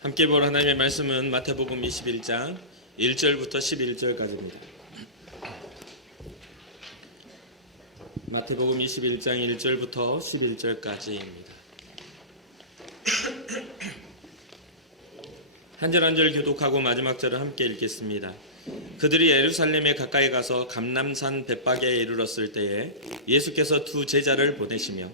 함께 볼 하나님의 말씀은 마태복음 21장 1절부터 11절까지입니다. 마태복음 21장 1절부터 11절까지입니다. 한 절 한 절 교독하고 마지막 절을 함께 읽겠습니다. 그들이 예루살렘에 가까이 가서 감람산 벳박에 이르렀을 때에 예수께서 두 제자를 보내시며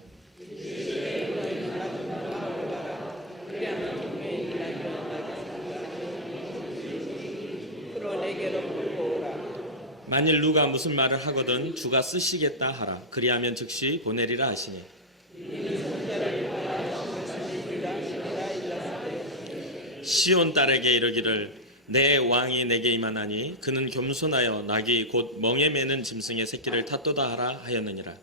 만일 누가 무슨 말을 하거든 주가 쓰시겠다 하라. 그리하면 즉시 보내리라 하시니 시온 딸에게 이르기를 내 왕이 내게 임하나니 그는 겸손하여 낙이 곧 멍에 매는 짐승의 새끼를 탓도다 하라 하였느니라.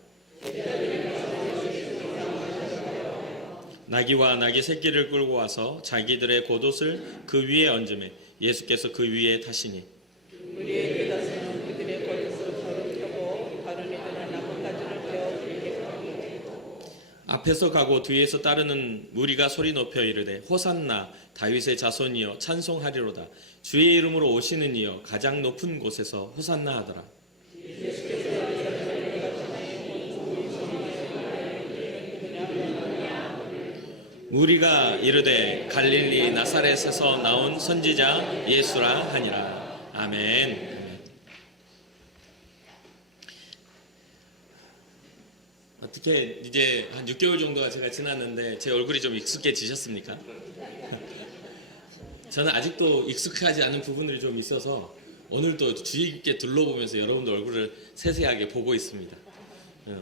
나귀와 나귀 새끼를 끌고 와서 자기들의 겉옷을 그 위에 얹음에 예수께서 그 위에 타시니 앞에서 가고 뒤에서 따르는 무리가 소리 높여 이르되 호산나 다윗의 자손이여 찬송하리로다. 주의 이름으로 오시는 이여 가장 높은 곳에서 호산나 하더라. 무리가 이르되 갈릴리 나사렛에서 나온 선지자 예수라 하니라. 아멘. 어떻게 이제 한 6개월 정도가 제가 지났는데 제 얼굴이 좀 익숙해지셨습니까? 저는 아직도 익숙하지 않은 부분들이 좀 있어서 오늘도 주의 깊게 둘러보면서 여러분들 얼굴을 세세하게 보고 있습니다.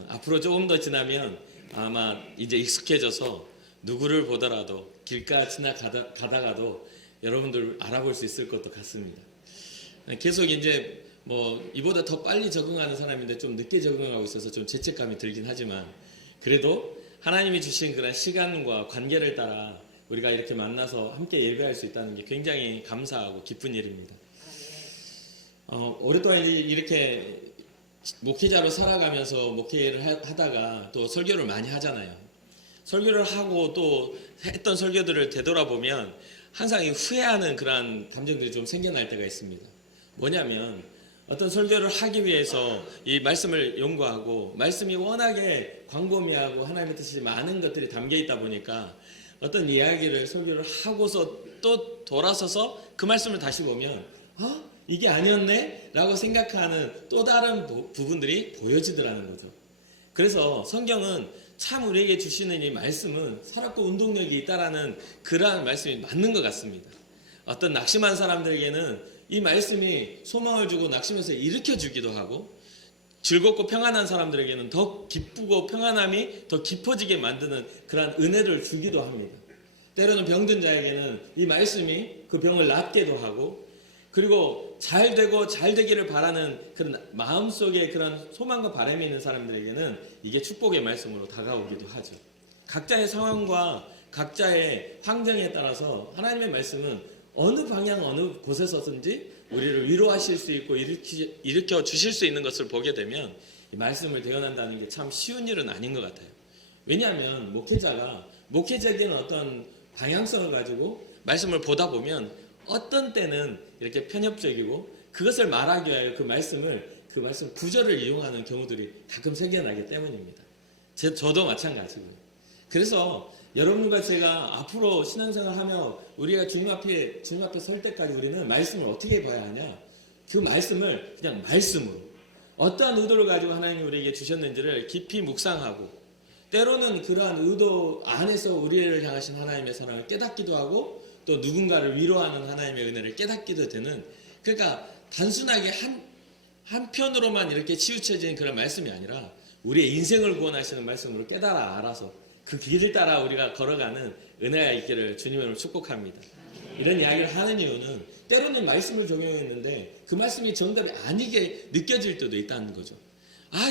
앞으로 조금 더 지나면 아마 이제 익숙해져서 누구를 보더라도 길가 지나가다가도 여러분들 알아볼 수 있을 것도 같습니다. 계속 이제 이보다 더 빨리 적응하는 사람인데 좀 늦게 적응하고 있어서 좀 죄책감이 들긴 하지만 그래도 하나님이 주신 그런 시간과 관계를 따라 우리가 이렇게 만나서 함께 예배할 수 있다는 게 굉장히 감사하고 기쁜 일입니다. 오랫동안 이렇게 목회자로 살아가면서 목회를 하다가 또 설교를 많이 하잖아요. 설교를 하고 또 했던 설교들을 되돌아보면 항상 후회하는 그런 감정들이 좀 생겨날 때가 있습니다. 뭐냐면 어떤 설교를 하기 위해서 이 말씀을 연구하고 말씀이 워낙에 광범위하고 하나님의 뜻이 많은 것들이 담겨 있다 보니까 어떤 이야기를 설교를 하고서 또 돌아서서 그 말씀을 다시 보면 이게 아니었네? 라고 생각하는 또 다른 부분들이 보여지더라는 거죠. 그래서 성경은 참 우리에게 주시는 이 말씀은 살았고 운동력이 있다라는 그러한 말씀이 맞는 것 같습니다. 어떤 낙심한 사람들에게는 이 말씀이 소망을 주고 낙심해서 일으켜주기도 하고 즐겁고 평안한 사람들에게는 더 기쁘고 평안함이 더 깊어지게 만드는 그런 은혜를 주기도 합니다. 때로는 병든 자에게는 이 말씀이 그 병을 낫게도 하고 그리고 잘 되고 잘 되기를 바라는 그런 마음속에 그런 소망과 바람이 있는 사람들에게는 이게 축복의 말씀으로 다가오기도 하죠. 각자의 상황과 각자의 환경에 따라서 하나님의 말씀은 어느 방향 어느 곳에서든지 우리를 위로하실 수 있고 일으켜 주실 수 있는 것을 보게 되면 이 말씀을 대언한다는 게 참 쉬운 일은 아닌 것 같아요. 왜냐하면 목회자가 목회적인 어떤 방향성을 가지고 말씀을 보다 보면 어떤 때는 이렇게 편협적이고 그것을 말하기 위하여 그 말씀 구절을 이용하는 경우들이 가끔 생겨나기 때문입니다. 저도 마찬가지고요. 그래서 여러분과 제가 앞으로 신앙생활 하며 우리가 주님 앞에 설 때까지 우리는 말씀을 어떻게 봐야 하냐? 그 말씀을 그냥 말씀으로 어떠한 의도를 가지고 하나님이 우리에게 주셨는지를 깊이 묵상하고 때로는 그러한 의도 안에서 우리를 향하신 하나님의 사랑을 깨닫기도 하고 또 누군가를 위로하는 하나님의 은혜를 깨닫기도 되는 그러니까 단순하게 한편으로만 이렇게 치우쳐진 그런 말씀이 아니라 우리의 인생을 구원하시는 말씀으로 깨달아 알아서 그 길을 따라 우리가 걸어가는 은혜가 있기를 주님으로 축복합니다. 이런 이야기를 하는 이유는 때로는 말씀을 적용했는데 그 말씀이 정답이 아니게 느껴질 때도 있다는 거죠.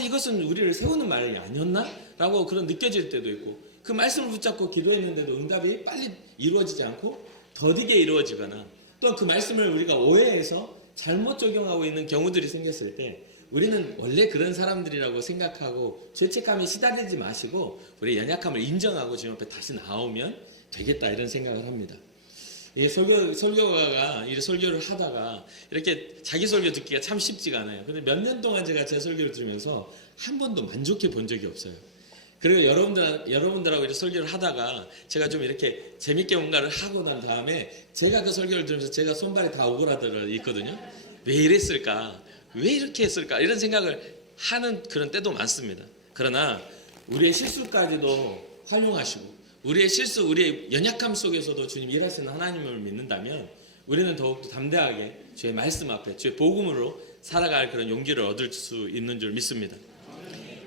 이것은 우리를 세우는 말이 아니었나? 라고 그런 느껴질 때도 있고 그 말씀을 붙잡고 기도했는데도 응답이 빨리 이루어지지 않고 더디게 이루어지거나 또 그 말씀을 우리가 오해해서 잘못 적용하고 있는 경우들이 생겼을 때 우리는 원래 그런 사람들이라고 생각하고 죄책감에 시달리지 마시고 우리의 연약함을 인정하고 주님 앞에 다시 나오면 되겠다 이런 생각을 합니다. 이 설교가가 이 설교를 하다가 이렇게 자기 설교 듣기가 참 쉽지가 않아요. 근데 몇 년 동안 제가 제 설교를 들으면서 한 번도 만족해 본 적이 없어요. 그리고 여러분들하고 이렇게 설교를 하다가 제가 좀 이렇게 재밌게 뭔가를 하고 난 다음에 제가 그 설교를 들으면서 제가 손발이 다 오그라들어 있거든요. 왜 이랬을까? 왜 이렇게 했을까? 이런 생각을 하는 그런 때도 많습니다. 그러나 우리의 실수까지도 활용하시고 우리의 실수, 우리의 연약함 속에서도 주님 일하시는 하나님을 믿는다면 우리는 더욱더 담대하게 주의 말씀 앞에 주의 복음으로 살아갈 그런 용기를 얻을 수 있는 줄 믿습니다.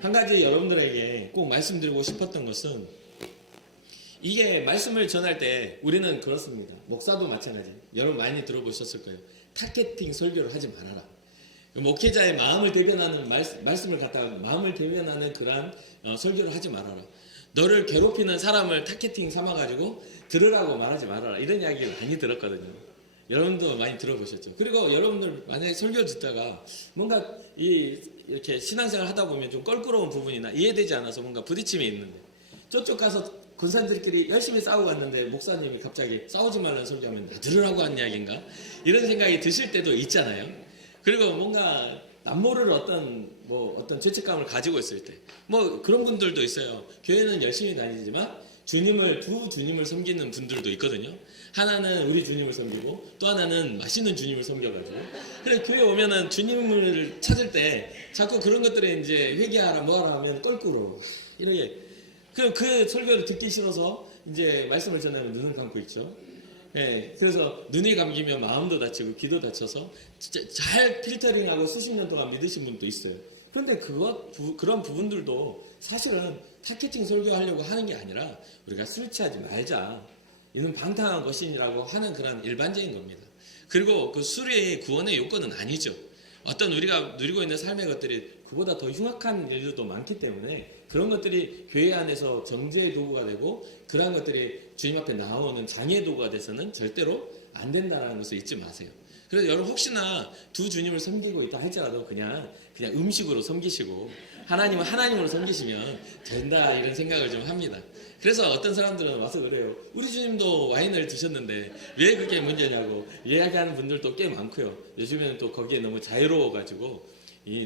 한 가지 여러분들에게 꼭 말씀드리고 싶었던 것은 이게 말씀을 전할 때 우리는 그렇습니다. 목사도 마찬가지. 여러분 많이 들어보셨을 거예요. 타겟팅 설교를 하지 말아라. 목회자의 마음을 대변하는 말씀을 갖다가 마음을 대변하는 그러한 설교를 하지 말아라. 너를 괴롭히는 사람을 타겟팅 삼아가지고 들으라고 말하지 말아라. 이런 이야기를 많이 들었거든요. 여러분도 많이 들어보셨죠. 그리고 여러분들 만약에 설교 듣다가 뭔가 이렇게 신앙생활 하다 보면 좀 껄끄러운 부분이나 이해되지 않아서 뭔가 부딪힘이 있는데 저쪽 가서 군사들끼리 열심히 싸우고 왔는데 목사님이 갑자기 싸우지 말라는 설교하면 나 들으라고 한 이야기인가? 이런 생각이 드실 때도 있잖아요. 그리고 뭔가 남모를 어떤 죄책감을 가지고 있을 때 뭐 그런 분들도 있어요. 교회는 열심히 다니지만 두 주님을 섬기는 분들도 있거든요. 하나는 우리 주님을 섬기고 또 하나는 맛있는 주님을 섬겨가지고 그래 교회 오면은 주님을 찾을 때 자꾸 그런 것들에 이제 회개하라 뭐하라 하면 껄끄러워 이렇게 그 설교를 듣기 싫어서 이제 말씀을 전하면 눈을 감고 있죠. 예, 그래서 눈이 감기면 마음도 다치고 귀도 다쳐서 잘 필터링하고 수십 년 동안 믿으신 분도 있어요. 그런데 그런 부분들도 사실은 타겟팅 설교하려고 하는 게 아니라 우리가 술 취하지 말자. 이는 방탕한 것이라고 하는 그런 일반적인 겁니다. 그리고 그 술이 구원의 요건은 아니죠. 어떤 우리가 누리고 있는 삶의 것들이 그보다 더 흉악한 일들도 많기 때문에 그런 것들이 교회 안에서 정죄의 도구가 되고 그러한 것들이 주님 앞에 나오는 장애의 도구가 돼서는 절대로 안 된다는 것을 잊지 마세요. 그래서 여러분 혹시나 두 주님을 섬기고 있다 할지라도 그냥 음식으로 섬기시고 하나님은 하나님으로 섬기시면 된다 이런 생각을 좀 합니다. 그래서 어떤 사람들은 와서 그래요. 우리 주님도 와인을 드셨는데 왜 그게 문제냐고 이야기하는 분들도 꽤 많고요. 요즘에는 또 거기에 너무 자유로워가지고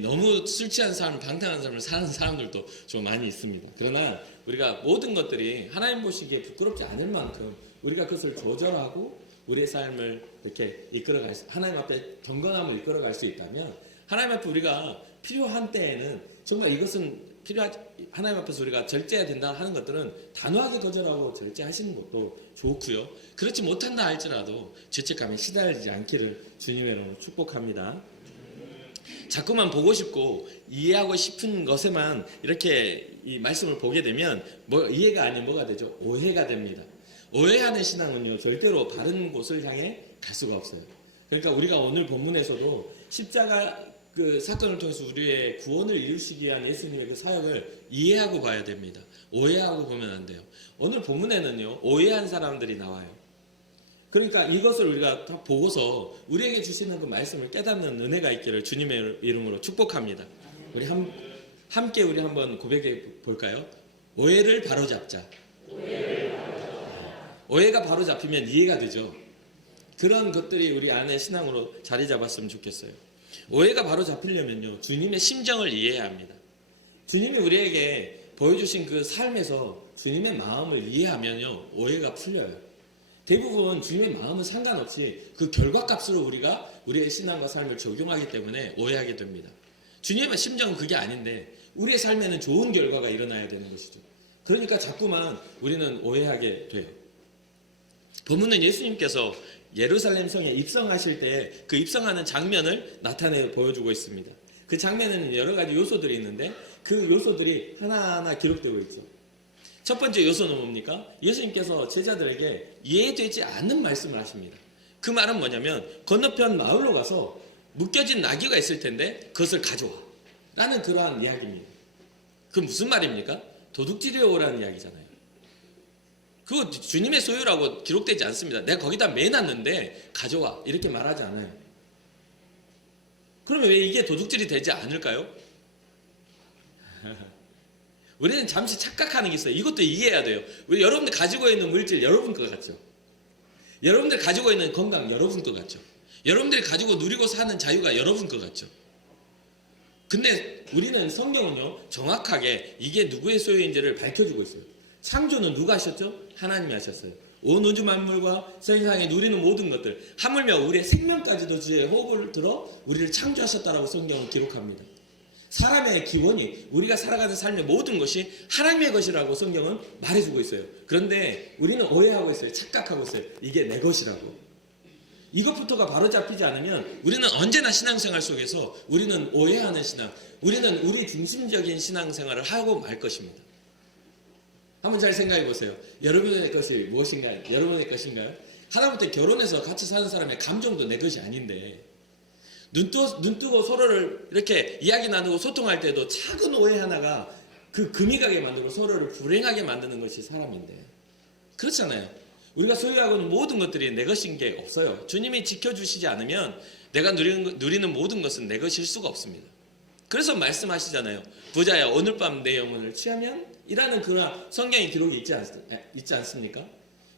너무 술 취한 사람, 방탕한 삶을 사는 사람들도 좀 많이 있습니다. 그러나 우리가 모든 것들이 하나님 보시기에 부끄럽지 않을 만큼 우리가 그것을 조절하고 우리의 삶을 이렇게 하나님 앞에 경건함을 이끌어갈 수 있다면 하나님 앞에 우리가 필요한 때에는 정말 이것은 하나님 앞에서 우리가 절제해야 된다 하는 것들은 단호하게 거절하고 절제하시는 것도 좋고요. 그렇지 못한다 할지라도 죄책감에 시달리지 않기를 주님의 이름으로 축복합니다. 자꾸만 보고 싶고 이해하고 싶은 것에만 이렇게 이 말씀을 보게 되면 이해가 아닌 뭐가 되죠? 오해가 됩니다. 오해하는 신앙은요 절대로 바른 곳을 향해 갈 수가 없어요. 그러니까 우리가 오늘 본문에서도 십자가 그 사건을 통해서 우리의 구원을 이루시기 위한 예수님의 그 사역을 이해하고 봐야 됩니다. 오해하고 보면 안 돼요. 오늘 본문에는요 오해한 사람들이 나와요. 그러니까 이것을 우리가 다 보고서 우리에게 주시는 그 말씀을 깨닫는 은혜가 있기를 주님의 이름으로 축복합니다. 우리 함께 우리 한번 고백해 볼까요? 오해를 바로잡자. 오해가 바로잡히면 이해가 되죠. 그런 것들이 우리 안에 신앙으로 자리 잡았으면 좋겠어요. 오해가 바로잡히려면요 주님의 심정을 이해해야 합니다. 주님이 우리에게 보여주신 그 삶에서 주님의 마음을 이해하면요 오해가 풀려요. 대부분 주님의 마음은 상관없이 그 결과값으로 우리가 우리의 신앙과 삶을 적용하기 때문에 오해하게 됩니다. 주님의 심정은 그게 아닌데 우리의 삶에는 좋은 결과가 일어나야 되는 것이죠. 그러니까 자꾸만 우리는 오해하게 돼요. 본문은 예수님께서 예루살렘 성에 입성하실 때 그 입성하는 장면을 나타내 보여주고 있습니다. 그 장면에는 여러 가지 요소들이 있는데 그 요소들이 하나하나 기록되고 있죠. 첫 번째 요소는 뭡니까? 예수님께서 제자들에게 이해되지 않는 말씀을 하십니다. 그 말은 뭐냐면 건너편 마을로 가서 묶여진 나귀가 있을 텐데 그것을 가져와 라는 그러한 이야기입니다. 그 무슨 말입니까? 도둑질해 오라는 이야기잖아요. 그거 주님의 소유라고 기록되지 않습니다. 내가 거기다 매놨는데 가져와 이렇게 말하지 않아요. 그러면 왜 이게 도둑질이 되지 않을까요? 우리는 잠시 착각하는 게 있어요. 이것도 이해해야 돼요. 우리 여러분들 가지고 있는 물질 여러분 것 같죠? 여러분들 가지고 있는 건강 여러분 것 같죠? 여러분들이 가지고 누리고 사는 자유가 여러분 것 같죠? 근데 우리는 성경은요, 정확하게 이게 누구의 소유인지를 밝혀주고 있어요. 창조는 누가 하셨죠? 하나님이 하셨어요. 온 우주 만물과 세상에 누리는 모든 것들, 하물며 우리의 생명까지도 주의 호흡을 들어 우리를 창조하셨다라고 성경은 기록합니다. 사람의 기본이, 우리가 살아가는 삶의 모든 것이 하나님의 것이라고 성경은 말해주고 있어요. 그런데 우리는 오해하고 있어요. 착각하고 있어요. 이게 내 것이라고. 이것부터가 바로 잡히지 않으면 우리는 언제나 신앙생활 속에서 우리는 오해하는 신앙, 우리는 우리 중심적인 신앙생활을 하고 말 것입니다. 한번 잘 생각해 보세요. 여러분의 것이 무엇인가요? 여러분의 것인가요? 하다못해 결혼해서 같이 사는 사람의 감정도 내 것이 아닌데, 눈 뜨고 서로를 이렇게 이야기 나누고 소통할 때도 작은 오해 하나가 그 금이 가게 만들고 서로를 불행하게 만드는 것이 사람인데, 그렇잖아요. 우리가 소유하고 있는 모든 것들이 내 것인 게 없어요. 주님이 지켜주시지 않으면 내가 누리는 모든 것은 내 것일 수가 없습니다. 그래서 말씀하시잖아요. 부자야 오늘 밤 내 영혼을 취하면 이라는 그런 성경의 기록이 있지 않습니까?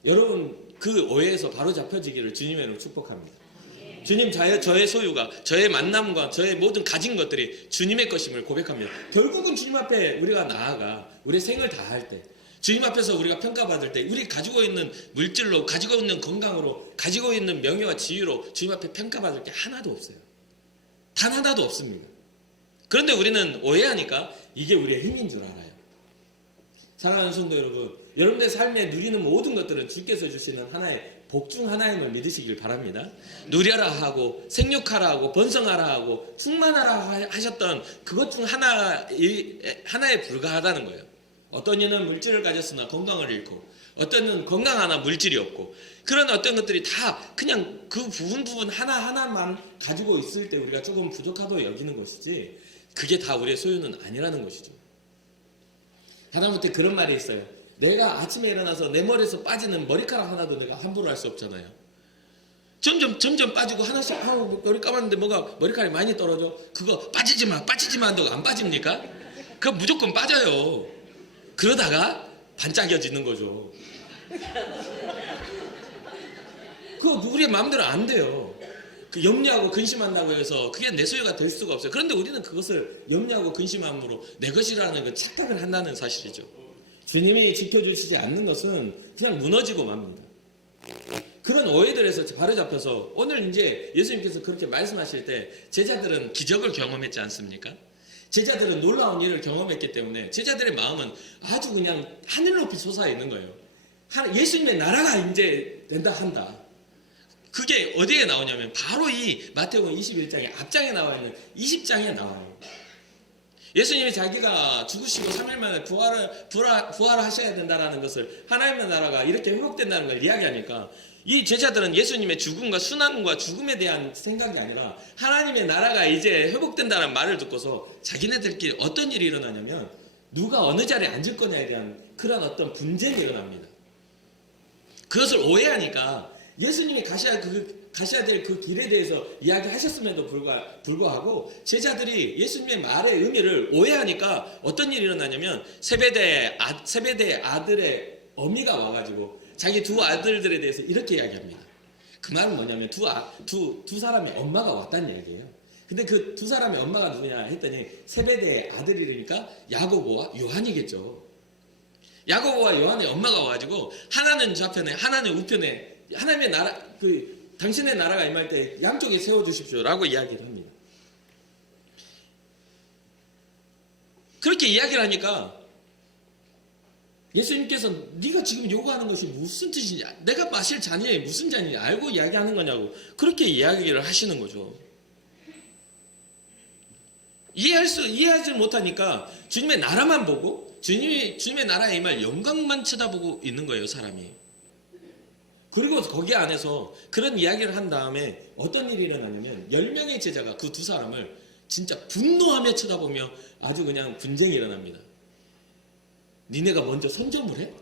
여러분 그 오해에서 바로 잡혀지기를 주님의 이름으로 축복합니다. 주님, 저의 소유가, 저의 만남과 저의 모든 가진 것들이 주님의 것임을 고백합니다. 결국은 주님 앞에 우리가 나아가 우리의 생을 다할 때, 주님 앞에서 우리가 평가받을 때, 우리 가지고 있는 물질로, 가지고 있는 건강으로, 가지고 있는 명예와 지위로 주님 앞에 평가받을 게 하나도 없어요. 단 하나도 없습니다. 그런데 우리는 오해하니까 이게 우리의 힘인 줄 알아요. 사랑하는 성도 여러분, 여러분의 삶에 누리는 모든 것들은 주께서 주시는 하나의 복 중 하나임을 믿으시길 바랍니다. 누려라 하고 생육하라 하고 번성하라 하고 충만하라 하셨던 그것 중 하나에 불과하다는 거예요. 어떤 이는 물질을 가졌으나 건강을 잃고, 어떤 이는 건강 하나 물질이 없고, 그런 어떤 것들이 다 그냥 그 부분 하나하나만 가지고 있을 때 우리가 조금 부족하다고 여기는 것이지, 그게 다 우리의 소유는 아니라는 것이죠. 하다못해 그런 말이 있어요. 내가 아침에 일어나서 내 머리에서 빠지는 머리카락 하나도 내가 함부로 할 수 없잖아요. 점점 빠지고 하나씩 머리 감았는데 뭐가 머리카락이 많이 떨어져. 그거 빠지지 마 한다고 안 빠집니까? 그거 무조건 빠져요. 그러다가 반짝여지는 거죠. 그거 우리의 마음대로 안 돼요. 그 염려하고 근심한다고 해서 그게 내 소유가 될 수가 없어요. 그런데 우리는 그것을 염려하고 근심함으로 내 것이라는 그 착각을 한다는 사실이죠. 주님이 지켜주시지 않는 것은 그냥 무너지고 맙니다. 그런 오해들에서 바로 잡혀서 오늘 이제 예수님께서 그렇게 말씀하실 때 제자들은 기적을 경험했지 않습니까? 제자들은 놀라운 일을 경험했기 때문에 제자들의 마음은 아주 그냥 하늘 높이 솟아 있는 거예요. 예수님의 나라가 이제 된다 한다. 그게 어디에 나오냐면 바로 이 마태복음 21장의 앞장에 나와 있는 20장에 나와요. 예수님이 자기가 죽으시고 3일 만에 부활하셔야 된다는 것을, 하나님의 나라가 이렇게 회복된다는 걸 이야기하니까 이 제자들은 예수님의 죽음과 순환과 죽음에 대한 생각이 아니라 하나님의 나라가 이제 회복된다는 말을 듣고서 자기네들끼리 어떤 일이 일어나냐면 누가 어느 자리에 앉을 거냐에 대한 그런 어떤 분쟁이 일어납니다. 그것을 오해하니까 예수님이 가셔야 될 그 길에 대해서 이야기하셨음에도 불구하고 제자들이 예수님의 말의 의미를 오해하니까 어떤 일이 일어나냐면 세베대의 아들의 어미가 와가지고 자기 두 아들들에 대해서 이렇게 이야기합니다. 그 말은 뭐냐면 두 사람의 엄마가 왔다는 얘기예요. 근데 그 두 사람의 엄마가 누구냐 했더니 세베대의 아들이니까 야고보와 요한이겠죠. 야고보와 요한의 엄마가 와가지고 하나는 좌편에 하나는 우편에 하나님의 나라, 당신의 나라가 임할 때 양쪽에 세워두십시오라고 이야기를 합니다. 그렇게 이야기를 하니까 예수님께서 네가 지금 요구하는 것이 무슨 뜻이냐, 내가 마실 잔이 무슨 잔이냐 알고 이야기하는 거냐고 그렇게 이야기를 하시는 거죠. 이해하지 못하니까 주님의 나라만 보고 주님의 나라에 임할 영광만 쳐다보고 있는 거예요, 사람이. 그리고 거기 안에서 그런 이야기를 한 다음에 어떤 일이 일어나냐면 10명의 제자가 그 두 사람을 진짜 분노하며 쳐다보며 아주 그냥 분쟁이 일어납니다. 니네가 먼저 선점을 해?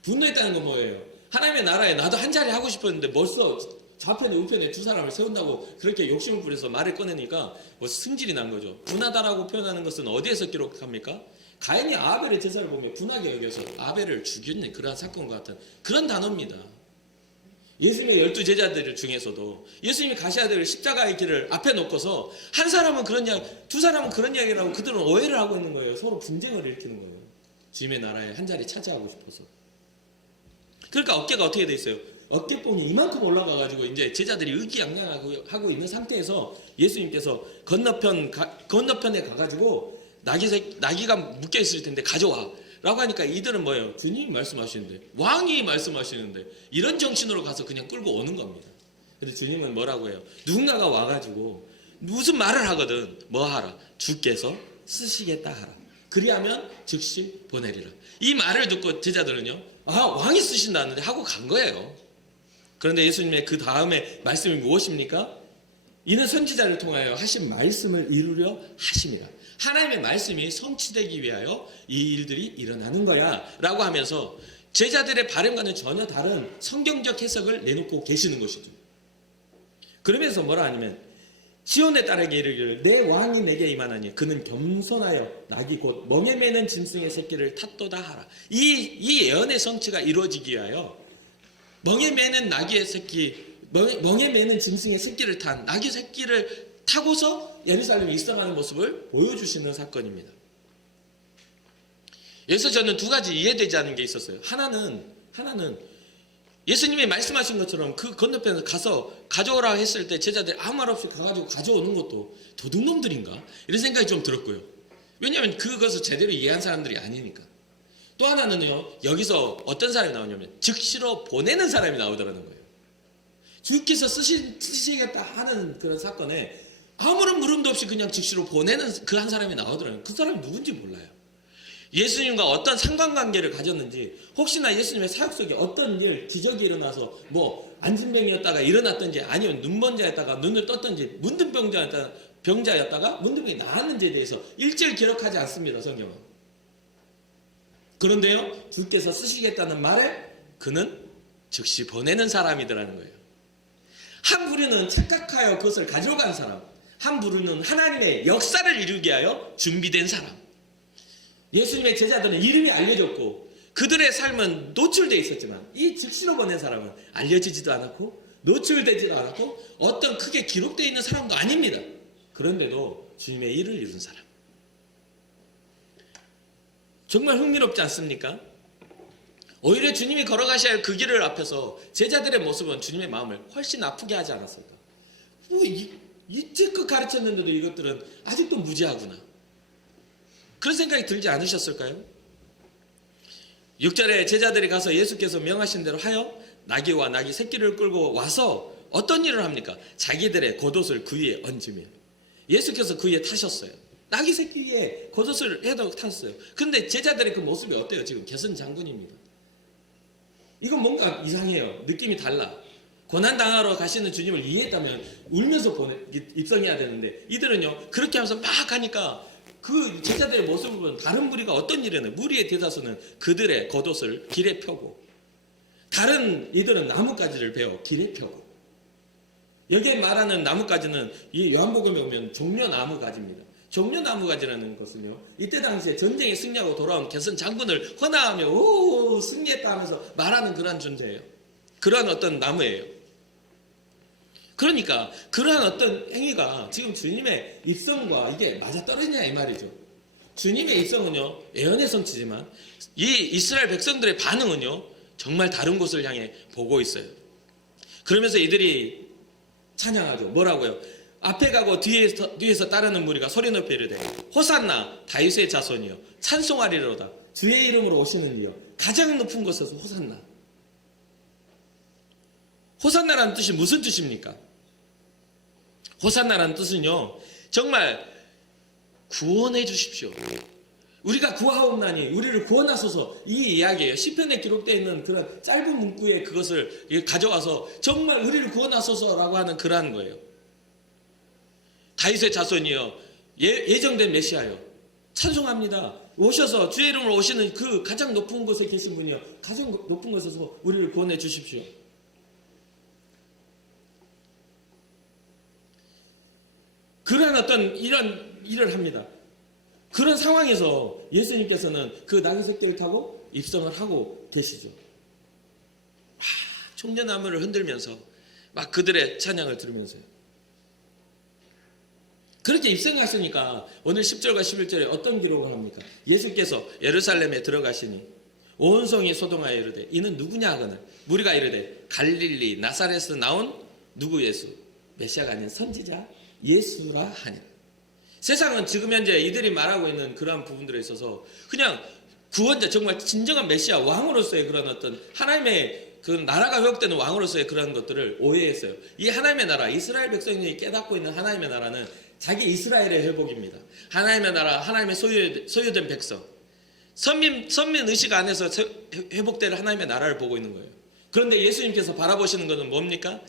분노했다는 건 뭐예요? 하나님의 나라에 나도 한 자리 하고 싶었는데 벌써 좌편에 우편에 두 사람을 세운다고 그렇게 욕심을 부려서 말을 꺼내니까 뭐 승질이 난 거죠. 분하다라고 표현하는 것은 어디에서 기록합니까? 가인이 아벨의 제사를 보며 분하게 여겨서 아벨을 죽였는 그러한 사건과 같은 그런 단어입니다. 예수님의 12제자들 중에서도 예수님이 가셔야 될 십자가의 길을 앞에 놓고서 한 사람은 그런 이야기, 두 사람은 그런 이야기를 하고 그들은 오해를 하고 있는 거예요. 서로 분쟁을 일으키는 거예요. 주님의 나라에 한 자리 차지하고 싶어서. 그러니까 어깨가 어떻게 돼 있어요? 어깨뽕이 이만큼 올라가가지고 이제 제자들이 의기양양하고 있는 상태에서 예수님께서 건너편에 가가지고 나귀가 묶여 있을 텐데 가져와. 라고 하니까 이들은 뭐예요? 주님이 말씀하시는데, 왕이 말씀하시는데, 이런 정신으로 가서 그냥 끌고 오는 겁니다. 근데 주님은 뭐라고 해요? 누군가가 와가지고 무슨 말을 하거든. 뭐 하라? 주께서 쓰시겠다 하라. 그리하면 즉시 보내리라. 이 말을 듣고 제자들은요, 아, 왕이 쓰신다는데 하고 간 거예요. 그런데 예수님의 그 다음에 말씀이 무엇입니까? 이는 선지자를 통하여 하신 말씀을 이루려 하심이라. 하나님의 말씀이 성취되기 위하여 이 일들이 일어나는 거야 라고 하면서 제자들의 바람과는 전혀 다른 성경적 해석을 내놓고 계시는 것이죠. 그러면서 뭐라 하냐면 시온의 딸에게 이르기를 내 왕이 내게 임하나니 그는 겸손하여 낙이 곧 멍에 매는 짐승의 새끼를 탔도다 하라. 이 예언의 성취가 이루어지기 위하여 멍에 매는 짐승의 새끼를 탄 낙의 새끼를 타고서 예루살렘에 입성하는 모습을 보여주시는 사건입니다. 여기서 저는 두 가지 이해되지 않는 게 있었어요. 하나는 예수님이 말씀하신 것처럼 그 건너편에 가서 가져오라 했을 때 제자들이 아무 말 없이 가가지고 가져오는 것도 도둑놈들인가? 이런 생각이 좀 들었고요. 왜냐하면 그것을 제대로 이해한 사람들이 아니니까. 또 하나는요, 여기서 어떤 사람이 나오냐면 즉시로 보내는 사람이 나오더라는 거예요. 주께서 쓰시겠다 하는 그런 사건에 아무런 물음도 없이 그냥 즉시로 보내는 그 한 사람이 나오더라고요. 그 사람이 누군지 몰라요. 예수님과 어떤 상관관계를 가졌는지, 혹시나 예수님의 사역 속에 어떤 일, 기적이 일어나서 뭐 안진병이었다가 일어났든지, 아니면 눈먼자였다가 눈을 떴든지, 병자였다가 문둥병이 나았는지에 대해서 일절 기록하지 않습니다, 성경은. 그런데요, 주께서 쓰시겠다는 말에 그는 즉시 보내는 사람이더라는 거예요. 한 부류는 착각하여 그것을 가져간 사람, 한 부류는 하나님의 역사를 이루게 하여 준비된 사람. 예수님의 제자들은 이름이 알려졌고 그들의 삶은 노출되어 있었지만 이 즉시로 보낸 사람은 알려지지도 않았고 노출되지도 않았고 어떤 크게 기록되어 있는 사람도 아닙니다. 그런데도 주님의 일을 이룬 사람. 정말 흥미롭지 않습니까? 오히려 주님이 걸어가셔야 할 그 길을 앞에서 제자들의 모습은 주님의 마음을 훨씬 아프게 하지 않았을까? 이제껏 가르쳤는데도 이것들은 아직도 무지하구나. 그런 생각이 들지 않으셨을까요? 6절에 제자들이 가서 예수께서 명하신 대로 하여 나귀와 나귀 새끼를 끌고 와서 어떤 일을 합니까? 자기들의 겉옷을 그 위에 얹으며 예수께서 그 위에 타셨어요. 나귀 새끼 위에 겉옷을 해도 탔어요. 근데 제자들의 그 모습이 어때요? 지금 개선장군입니다. 이건 뭔가 이상해요. 느낌이 달라. 고난당하러 가시는 주님을 이해했다면 울면서 입성해야 되는데 이들은요 그렇게 하면서 막 가니까 그 제자들의 모습을 보면 다른 무리가 어떤 일이냐, 무리의 대다수는 그들의 겉옷을 길에 펴고 다른 이들은 나뭇가지를 베어 길에 펴고 여기에 말하는 나뭇가지는 이 요한복음에 보면 종려나무가지입니다. 종려나무가지라는 것은요 이때 당시에 전쟁에 승리하고 돌아온 개선 장군을 헌화하며 오 승리했다 하면서 말하는 그러한 존재예요. 그러한 어떤 나무예요. 그러니까 그러한 어떤 행위가 지금 주님의 입성과 이게 맞아떨어지냐 이 말이죠. 주님의 입성은요 예언의 성취지만 이 이스라엘 백성들의 반응은요 정말 다른 곳을 향해 보고 있어요. 그러면서 이들이 찬양하죠. 뭐라고요? 앞에 가고 뒤에서 따르는 무리가 소리 높여 이르되 호산나 다윗의 자손이여 찬송하리로다 주의 이름으로 오시는 이여 가장 높은 곳에서 호산나. 호산나라는 뜻이 무슨 뜻입니까? 호산나라는 뜻은요 정말 구원해 주십시오. 우리가 구하옵나니 우리를 구원하소서 이 이야기예요. 시편에 기록되어 있는 그런 짧은 문구에 그것을 가져와서 정말 우리를 구원하소서라고 하는 그러한 거예요. 다윗의 자손이여 예정된 메시아여 찬송합니다. 오셔서 주의 이름으로 오시는 그 가장 높은 곳에 계신 분이여 가장 높은 곳에서 우리를 구원해 주십시오. 그런 어떤 이런 일을 합니다. 그런 상황에서 예수님께서는 그 나귀 새끼를 타고 입성을 하고 계시죠. 총려나무를 흔들면서 막 그들의 찬양을 들으면서요. 그렇게 입성하시니까 오늘 10절과 11절에 어떤 기록을 합니까? 예수께서 예루살렘에 들어가시니 온 성이 소동하여 이르되 이는 누구냐 하거늘 무리가 이르되 갈릴리 나사렛에서 나온 누구 예수 메시아가 아닌 선지자 예수라 하니라. 세상은 지금 현재 이들이 말하고 있는 그러한 부분들에 있어서 그냥 구원자 정말 진정한 메시아 왕으로서의 그런 어떤 하나님의 그 나라가 회복되는 왕으로서의 그런 것들을 오해했어요. 이 하나님의 나라 이스라엘 백성이 깨닫고 있는 하나님의 나라는 자기 이스라엘의 회복입니다. 하나님의 나라 하나님의 소유된 백성 선민 의식 안에서 회복될 하나님의 나라를 보고 있는 거예요. 그런데 예수님께서 바라보시는 것은 뭡니까?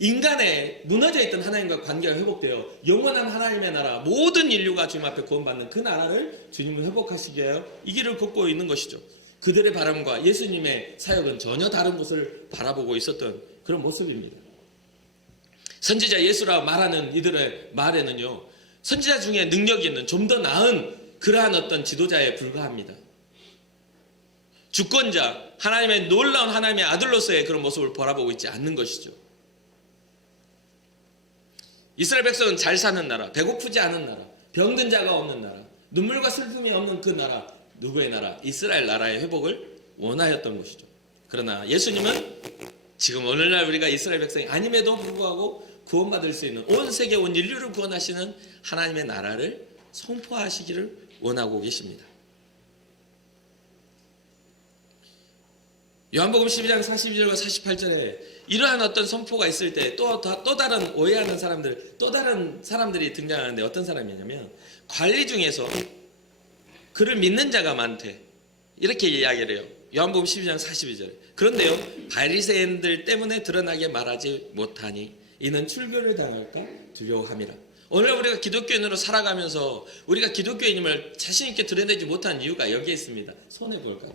인간의 무너져 있던 하나님과 관계가 회복되어 영원한 하나님의 나라 모든 인류가 주님 앞에 구원받는 그 나라를 주님은 회복하시기 위하여 이 길을 걷고 있는 것이죠. 그들의 바람과 예수님의 사역은 전혀 다른 곳을 바라보고 있었던 그런 모습입니다. 선지자 예수라 말하는 이들의 말에는요, 선지자 중에 능력이 있는 좀 더 나은 그러한 어떤 지도자에 불과합니다. 주권자, 하나님의 놀라운 하나님의 아들로서의 그런 모습을 바라보고 있지 않는 것이죠. 이스라엘 백성은 잘 사는 나라, 배고프지 않은 나라, 병든 자가 없는 나라, 눈물과 슬픔이 없는 그 나라, 누구의 나라? 이스라엘 나라의 회복을 원하였던 것이죠. 그러나 예수님은 지금 오늘날 우리가 이스라엘 백성이 아님에도 불구하고 구원받을 수 있는 온 세계 온 인류를 구원하시는 하나님의 나라를 선포하시기를 원하고 계십니다. 요한복음 12장 42절과 48절에 이러한 어떤 선포가 있을 때 또 다른 오해하는 사람들, 또 다른 사람들이 등장하는데 어떤 사람이냐면 관리 중에서 그를 믿는 자가 많대. 이렇게 이야기를 해요. 요한복음 12장 42절에. 그런데요, 바리새인들 때문에 드러나게 말하지 못하니 이는 출교를 당할까 두려워함이라. 오늘 우리가 기독교인으로 살아가면서 우리가 기독교인임을 자신 있게 드러내지 못한 이유가 여기에 있습니다. 손해볼까 봐.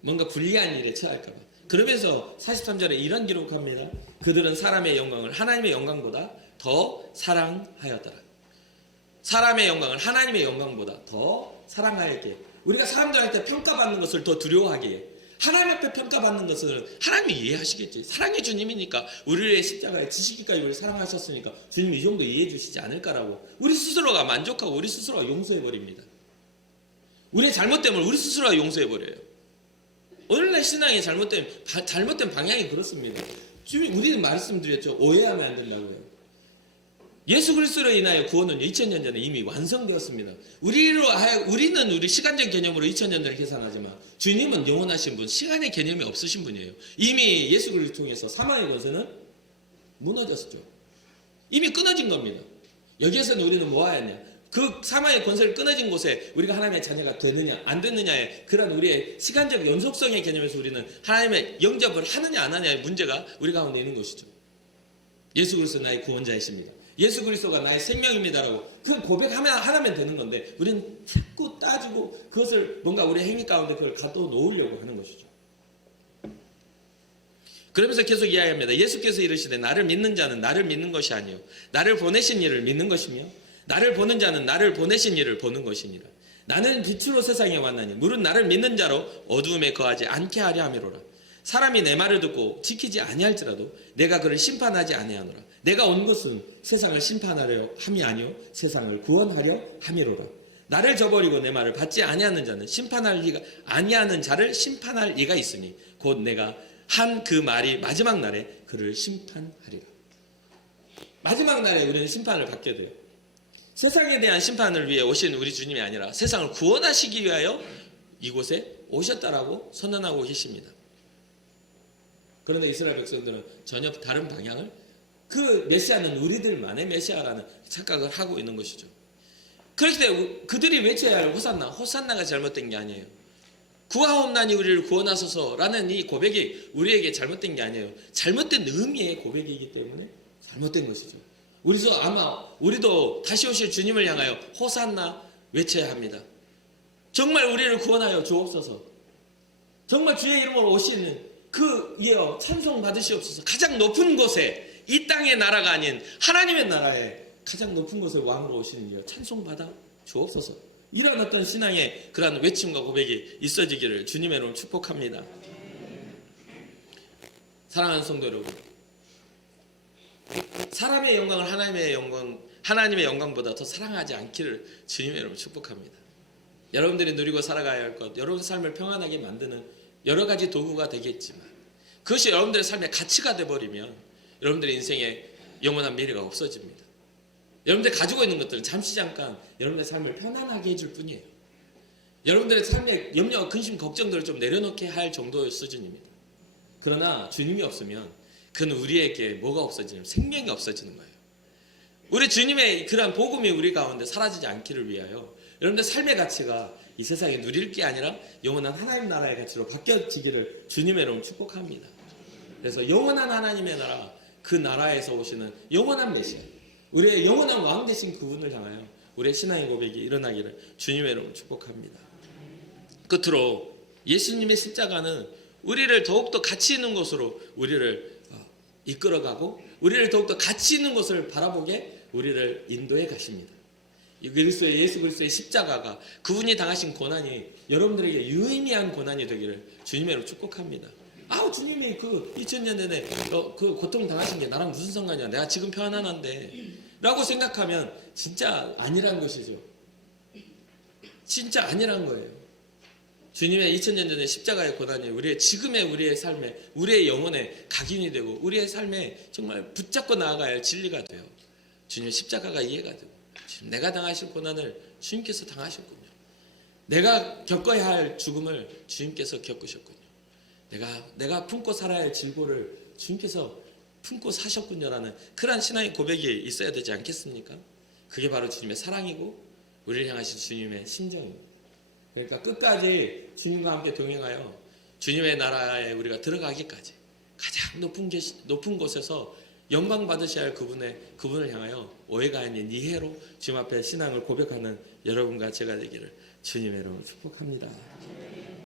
뭔가 불리한 일에 처할까 봐. 그러면서 43절에 이런 기록합니다. 그들은 사람의 영광을 하나님의 영광보다 더 사랑하였더라. 사람의 영광을 하나님의 영광보다 더 사랑하였기에 우리가 사람들한테 평가받는 것을 더 두려워하기에 하나님 앞에 평가받는 것을 하나님이 이해하시겠지. 사랑의 주님이니까 우리의 십자가에 지시기까지 우리를 사랑하셨으니까 주님 이 정도 이해해 주시지 않을까라고 우리 스스로가 만족하고 우리 스스로가 용서해버립니다. 우리의 잘못됨을 우리 스스로가 용서해버려요. 오늘날 신앙의 잘못된 방향이 그렇습니다. 우리는 말씀드렸죠. 오해하면 안 된다고요. 예수 그리스도로 인하여 구원은 2000년 전에 이미 완성되었습니다. 우리는 우리 시간적 개념으로 2000년 전을 계산하지만 주님은 영원하신 분, 시간의 개념이 없으신 분이에요. 이미 예수 그리스도를 통해서 사망의 권세는 무너졌죠. 이미 끊어진 겁니다. 여기에서는 우리는 뭐 하였냐? 그 사망의 권세를 끊어진 곳에 우리가 하나님의 자녀가 되느냐 안 되느냐의 그런 우리의 시간적 연속성의 개념에서 우리는 하나님의 영접을 하느냐 안 하느냐의 문제가 우리 가운데 있는 것이죠. 예수 그리스도 나의 구원자이십니다. 예수 그리스도가 나의 생명입니다라고 그 고백하면 되는 건데 우리는 자꾸 따지고 그것을 뭔가 우리 행위 가운데 그걸 갖다 놓으려고 하는 것이죠. 그러면서 계속 이야기합니다. 예수께서 이르시되 나를 믿는 자는 나를 믿는 것이 아니요 나를 보내신 이를 믿는 것이며 나를 보는 자는 나를 보내신 이를 보는 것이니라. 나는 빛으로 세상에 왔나니 물은 나를 믿는 자로 어두움에 거하지 않게 하려 함이로라. 사람이 내 말을 듣고 지키지 아니할지라도 내가 그를 심판하지 아니하노라. 내가 온 것은 세상을 심판하려 함이 아니요 세상을 구원하려 함이로라. 나를 저버리고 내 말을 받지 아니하는 자는 심판할 리가 아니하는 자를 심판할 리가 있으니 곧 내가 한 그 말이 마지막 날에 그를 심판하리라. 마지막 날에 우리는 심판을 받게 돼요. 세상에 대한 심판을 위해 오신 우리 주님이 아니라 세상을 구원하시기 위하여 이곳에 오셨다라고 선언하고 계십니다. 그런데 이스라엘 백성들은 전혀 다른 방향을 그 메시아는 우리들만의 메시아라는 착각을 하고 있는 것이죠. 그렇기 때문에 그들이 외쳐야 할 호산나가 잘못된 게 아니에요. 구하옵나니 우리를 구원하소서라는 이 고백이 우리에게 잘못된 게 아니에요. 잘못된 의미의 고백이기 때문에 잘못된 것이죠. 우리도 다시 오실 주님을 향하여 호산나 외쳐야 합니다. 정말 우리를 구원하여 주옵소서. 정말 주의 이름으로 오시는 그 이여 찬송 받으시옵소서. 가장 높은 곳에 이 땅의 나라가 아닌 하나님의 나라에 가장 높은 곳에 왕으로 오시는 이여 찬송 받아 주옵소서. 이런 어떤 신앙의 그러한 외침과 고백이 있어지기를 주님의 이름으로 축복합니다. 사랑하는 성도 여러분, 사람의 영광을 하나님의 영광보다 더 사랑하지 않기를 주님의 이름으로 축복합니다. 여러분들이 누리고 살아가야 할 것, 여러분 삶을 평안하게 만드는 여러 가지 도구가 되겠지만 그것이 여러분들의 삶의 가치가 되어버리면 여러분들의 인생에 영원한 미래가 없어집니다. 여러분들이 가지고 있는 것들은 잠시 잠깐 여러분의 삶을 편안하게 해줄 뿐이에요. 여러분들의 삶의 염려, 근심, 걱정들을 좀 내려놓게 할 정도의 수준입니다. 그러나 주님이 없으면 그는 우리에게 뭐가 없어지냐면 생명이 없어지는 거예요. 우리 주님의 그러한 복음이 우리 가운데 사라지지 않기를 위하여 여러분들 삶의 가치가 이 세상에 누릴 게 아니라 영원한 하나님 나라의 가치로 바뀌어지기를 주님의 이름으로 축복합니다. 그래서 영원한 하나님의 나라, 그 나라에서 오시는 영원한 메시아, 우리의 영원한 왕 되신 그분을 향하여 우리의 신앙의 고백이 일어나기를 주님의 이름으로 축복합니다. 끝으로 예수님의 십자가는 우리를 더욱더 가치 있는 곳으로 우리를 이끌어가고 우리를 더욱더 가치 있는 곳을 바라보게 우리를 인도해 가십니다. 예수 그리스도의 십자가가 그분이 당하신 고난이 여러분들에게 유의미한 고난이 되기를 주님의 이름으로 축복합니다. 주님이 그 2000년 전에 그 고통 당하신 게 나랑 무슨 상관이야? 내가 지금 편안한데 라고 생각하면 진짜 아니란 것이죠. 진짜 아니란 거예요. 주님의 2000년 전의 십자가의 고난이 우리의 삶에, 우리의 영혼에 각인이 되고 우리의 삶에 정말 붙잡고 나아가야 할 진리가 돼요. 주님의 십자가가 이해가 되고 지금 내가 당하실 고난을 주님께서 당하셨군요. 내가 겪어야 할 죽음을 주님께서 겪으셨군요. 내가 품고 살아야 할 질고를 주님께서 품고 사셨군요라는 그러한 신앙의 고백이 있어야 되지 않겠습니까? 그게 바로 주님의 사랑이고 우리를 향하신 주님의 심정입니다. 그러니까 끝까지 주님과 함께 동행하여 주님의 나라에 우리가 들어가기까지 가장 높은 곳에서 영광 받으셔야 할 그분을 향하여 오해가 아닌 이해로 주님 앞에 신앙을 고백하는 여러분과 제가 되기를 주님의 이름으로 축복합니다.